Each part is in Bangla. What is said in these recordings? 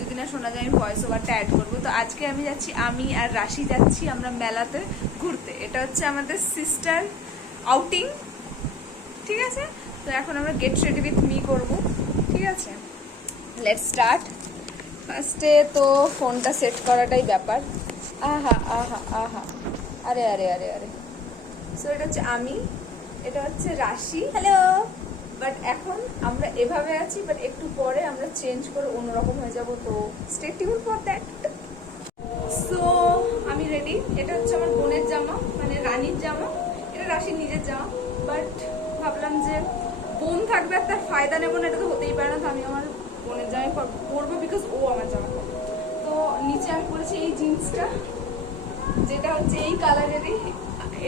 যদি না শোনা যায় আমি ভয়েস ওভারটা অ্যাড করবো। তো আজকে আমি আর রাশি যাচ্ছি আমরা মেলাতে ঘুরতে। এটা হচ্ছে আমাদের সিস্টার আউটিং, ঠিক আছে? তো এখন আমরা গেট রেডি উইথ মি করবো, ঠিক আছে? Let's start. ফার্স্টে তো ফোনটা সেট করাটাই ব্যাপার। আহা আহা আহা, আরে আরে আরে আরে। সো এটা হচ্ছে আমি, এটা হচ্ছে রাশি। হ্যালো। বাট এখন আমরা এভাবে আছি, বাট একটু পরে আমরা চেঞ্জ করে অন্যরকম হয়ে যাব। তো stay tune for that. So আমি রেডি। এটা হচ্ছে আমার বোনের জামা, মানে রানীর জামা। এটা রাশির নিজের জামা, বাট ভাবলাম যে বোন থাকবে আর তার ফায়দা নেবো না, এটা তো হতেই পারে না। তো আমি আমার বোনের জামাই পরবো, বিকজ ও আমার জামা পরবে। তো নিচে আমি পরেছি এই জিন্সটা, যেটা হচ্ছে এই কালারেরই।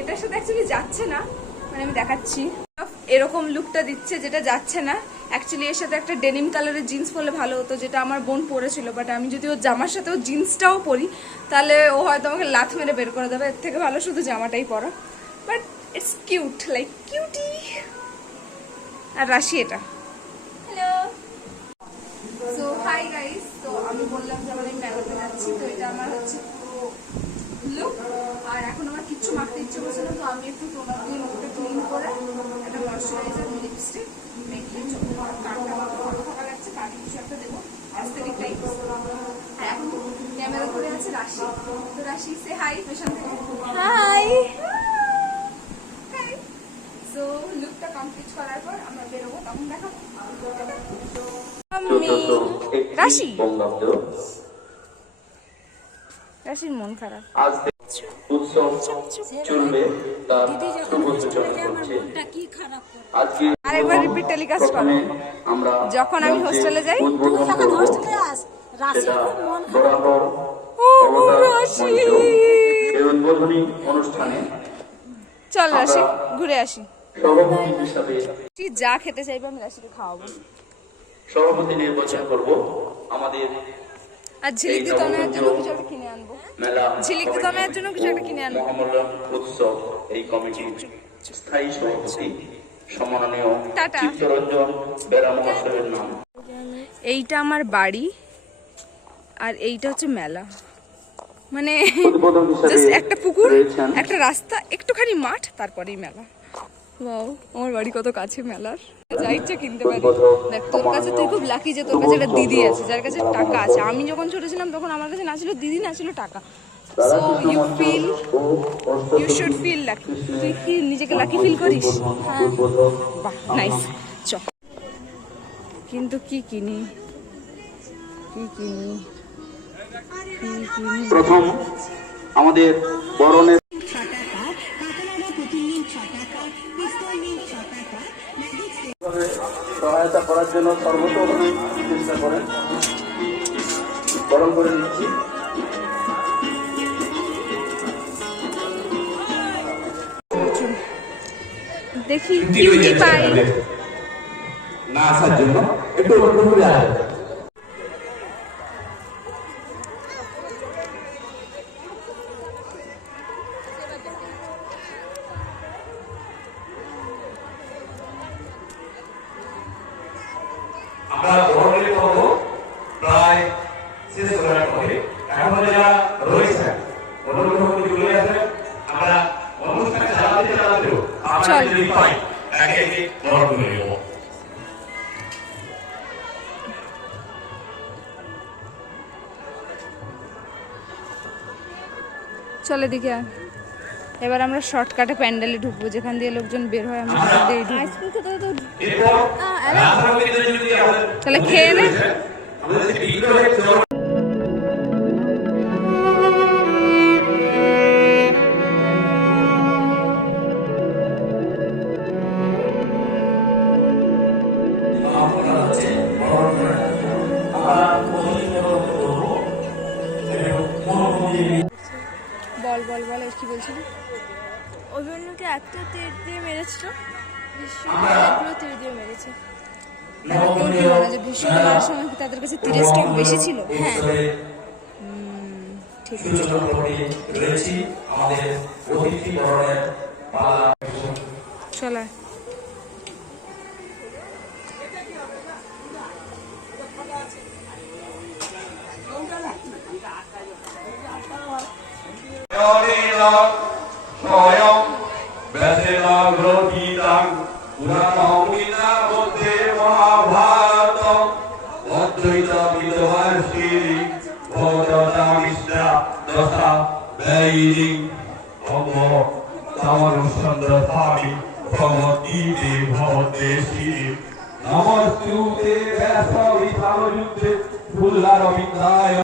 এটার সাথে অ্যাকচুয়ালি যাচ্ছে না, মানে আমি দেখাচ্ছি। এরকম লুকটা দিচ্ছে, যেটা যাচ্ছে না। অ্যাকচুয়ালি এর সাথে একটা ডেনিম কালারের জিন্স পরলে ভালো হতো, যেটা আমার বোন পরেছিল। বাট আমি যদি ওর জামার সাথে ও জিন্সটাও পরি, তাহলে ও হয়তো আমাকে লাথ মেরে বের করে দেবে। এর থেকে ভালো শুধু জামাটাই পরা। But it's cute, like cutie. আর রাশি এটা। হ্যালো। So hi guys. তো আমি বললাম যে আমি মেলাতে যাচ্ছি। তো এটা আমার হচ্ছে পুরো লুক। আর এখন আমার কিচ্ছু মাখতে ইচ্ছে করছে না। তো আমি একটু টোনার দিয়ে মুখটা ক্লিন করে একটা ময়শ্চারাইজার, লিপস্টিক মেখে কানটা ভালো থাকা যাচ্ছে, কানে কিছু একটা দেবো, অ্যাস্থেটিক টাইপ। আর এখন ক্যামেরা করে আছে রাশি। তো রাশি সে হাই পেছন থেকে। হাই। সো লুকটা কমপ্লিট করার পর আমরা বেরোবো, তখন দেখাবো। রাশি, রাশির মন খারাপ। আরেকবার রিপিট টেলিকাস্ট করো। যখন আমি হোস্টেলে যাই, চল রাশি ঘুরে আসি। যা খেতে চাইবে আমি রাশিকে খাওয়াবো। সভাপতি নির্বাচন করব আমাদের। আর ঝিলিক দিতে অনেকের জন্য কিছু একটা কিনে আনবো। ঝিলিক দিতে অনেকের জন্য কিছু একটা কিনে আনবো। মহামূল্যায়ন উৎসব এই কমিটির স্থায়ী সভাপতি সম্মাননীয় চিত্তরঞ্জন বেরা মহাশয়ের নাম। এইটা আমার বাড়ি, আর এইটা হচ্ছে মেলা। মানে জাস্ট একটা পুকুর, একটা রাস্তা, একটুখানি মাঠ, তারপরেই মেলা। ওয়াও, আমার বাড়ি কত কাছে মেলার। যা ইচ্ছা কিনতে পারি। দেখ, তোর কাছে তুই খুব লাকি যে তোর কাছে একটা দিদি আছে, যার কাছে টাকা আছে। আমি যখন ছোট ছিলাম তখন আমার কাছে না ছিল দিদি, না ছিল টাকা। So you should feel lucky. তুই কি নিজেকে লাকি ফিল করিস? হ্যাঁ, বাহ, নাইস। চ, কিন্তু কি কিনি, কি কিনি, কি কিনি? প্রথম আমাদের বরণের সহায়তা করার জন্য সর্বতোভাবে চেষ্টা করেন। বরণ করে দিচ্ছি। দেখি কিউটি পাই না আসার জন্য একটু ঘুরে আসবে। আমরা বরণের পর্ব প্রায় শেষ করার পরে এখন যারা রয়েছেন অনুগ্রহপতি চলে আসবেন। আমরা অনুষ্ঠানে চালাতেও আমরা যদি পাই একে একে বরণ করে নেব। চলে দিকে। এবার আমরা শর্টকাটে প্যান্ডেলে ঢুকবো, যেখান দিয়ে লোকজন বের হয় আমরা সেখান দিয়ে ঢুকবো। তাহলে খেয়ে নে। বল বল বল, কি বলছিল? অভিমন্যুকে একটা তীর দিয়ে মেরেছিল, ভীষ্মকে তীর দিয়ে মেরেছে। তোর কি মনে হয় যে ভীষ্মকে মারার সময় কি তাদের কাছে তীরের স্টক বেশি ছিল? হ্যাঁ, ঠিক আছে। চলা। স্বয়ং ব্যাসেন গ্রথিতাং পুরাণমুনিনার মধ্যে মহাভারত অদ্বৈত বিদ্যমার্ষি ভগবতামিষ্টা দশা ব্যয়িনী অব তামনুসন্দধামি ভগবদ্গীতে ভগবদ্দেশী নমস্তুতে ব্যাস বিশাল যুদ্ধে ফুল্লার বিদ্যায়